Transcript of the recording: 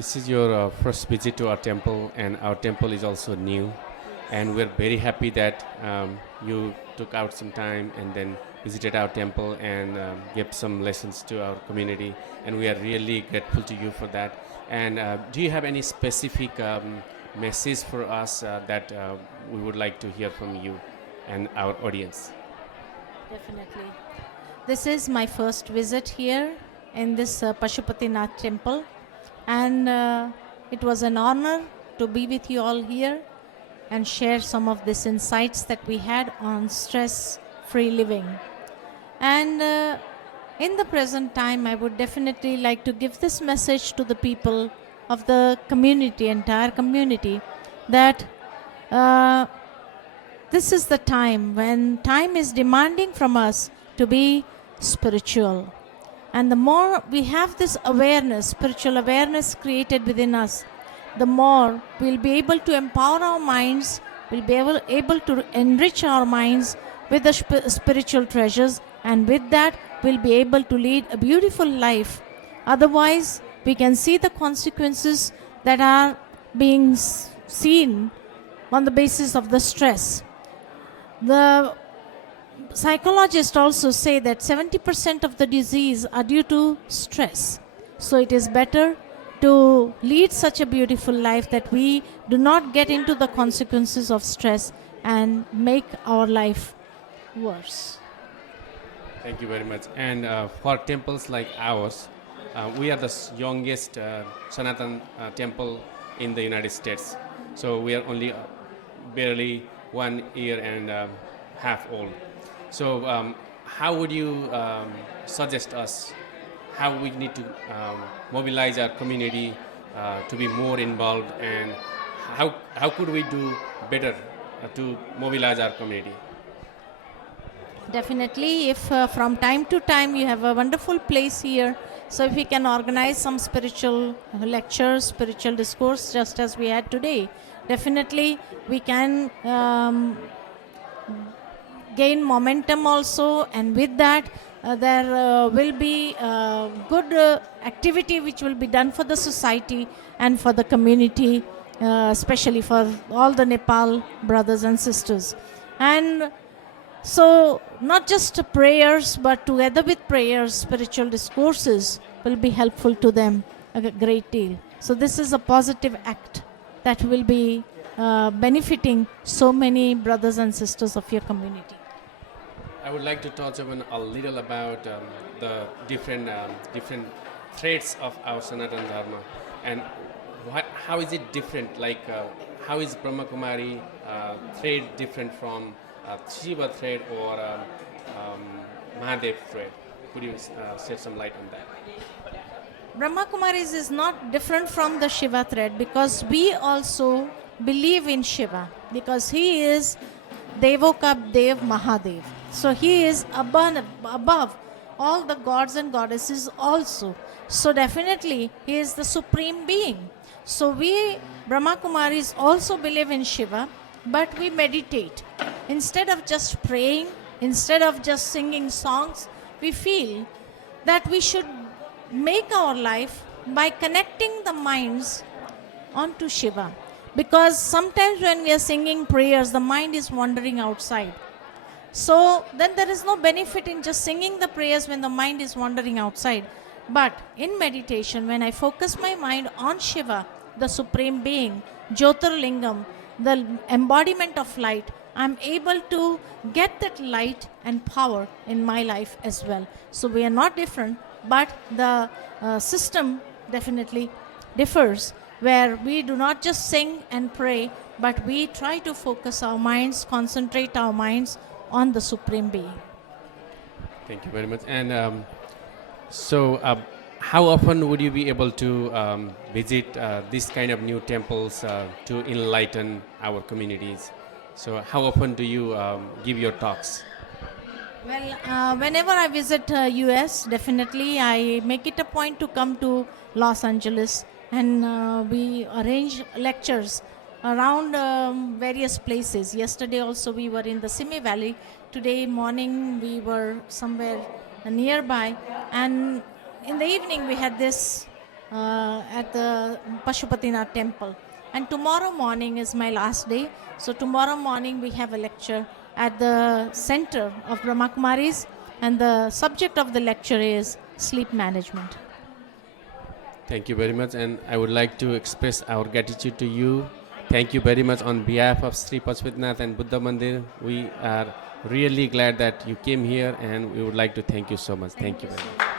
this is your first visit to our temple, and our temple is also new. And we're very happy that you took out some time and then visited our temple and gave some lessons to our community. And we are really grateful to you for that. And do you have any specific message for us that we would like to hear from you and our audience? Definitely. This is my first visit here in this Pashupatinath temple, and it was an honor to be with you all here and share some of these insights that we had on stress-free living. And in the present time, I would definitely like to give this message to the people of the community, entire community, that this is the time when time is demanding from us to be spiritual. And the more we have this awareness, spiritual awareness created within us, the more we'll be able to empower our minds, we'll be able to enrich our minds with the spiritual treasures, and with that we'll be able to lead a beautiful life. Otherwise, we can see the consequences that are being seen on the basis of the stress. The psychologists also say that 70% of the disease are due to stress. So it is better to lead such a beautiful life that we do not get into the consequences of stress and make our life worse. Thank you very much. And for temples like ours, we are the youngest Sanatan temple in the United States. So we are only barely 1 year and half old. So how would you suggest us how we need to mobilize our community to be more involved, and how could we do better to mobilize our community? Definitely, if from time to time you have a wonderful place here, so if we can organize some spiritual lectures, spiritual discourse, just as we had today, definitely we can gain momentum also, and with that there will be good activity which will be done for the society and for the community, especially for all the Nepal brothers and sisters. And so not just prayers, but together with prayers, spiritual discourses will be helpful to them a great deal. So this is a positive act that will be benefiting so many brothers and sisters of your community. I would like to touch upon a little about the different threads of our Sanatan Dharma, and how is it different? Like how is Brahma Kumari thread different from Shiva thread or Mahadev thread? Could you shed some light on that? Brahma Kumaris is not different from the Shiva thread, because we also believe in Shiva, because he is Devokab Dev Mahadev. So he is above all the gods and goddesses also. So definitely he is the supreme being. So we Brahma Kumaris also believe in Shiva, but we meditate. Instead of just praying, instead of just singing songs, we feel that we should make our life by connecting the minds onto Shiva. Because sometimes when we are singing prayers, the mind is wandering outside. So then there is no benefit in just singing the prayers when the mind is wandering outside. But in meditation, when I focus my mind on Shiva, the Supreme Being, Jyotirlingam, the embodiment of light, I'm able to get that light and power in my life as well. So we are not different, but the system definitely differs, where we do not just sing and pray, but we try to focus our minds, concentrate our minds on the Supreme Being. Thank you very much. And so how often would you be able to visit this kind of new temples to enlighten our communities? So how often do you give your talks? Well, whenever I visit US, definitely I make it a point to come to Los Angeles, and we arrange lectures around various places. Yesterday also we were in the Simi Valley. Today morning we were somewhere nearby, and in the evening we had this at the Pashupatinath temple. And tomorrow morning is my last day. So tomorrow morning we have a lecture at the center of Brahma Kumaris, and the subject of the lecture is sleep management. Thank you very much, and I would like to express our gratitude to you. Thank you very much on behalf of Sri Pashupatinath and Buddha Mandir. We are really glad that you came here, and we would like to thank you so much. Thank you very much.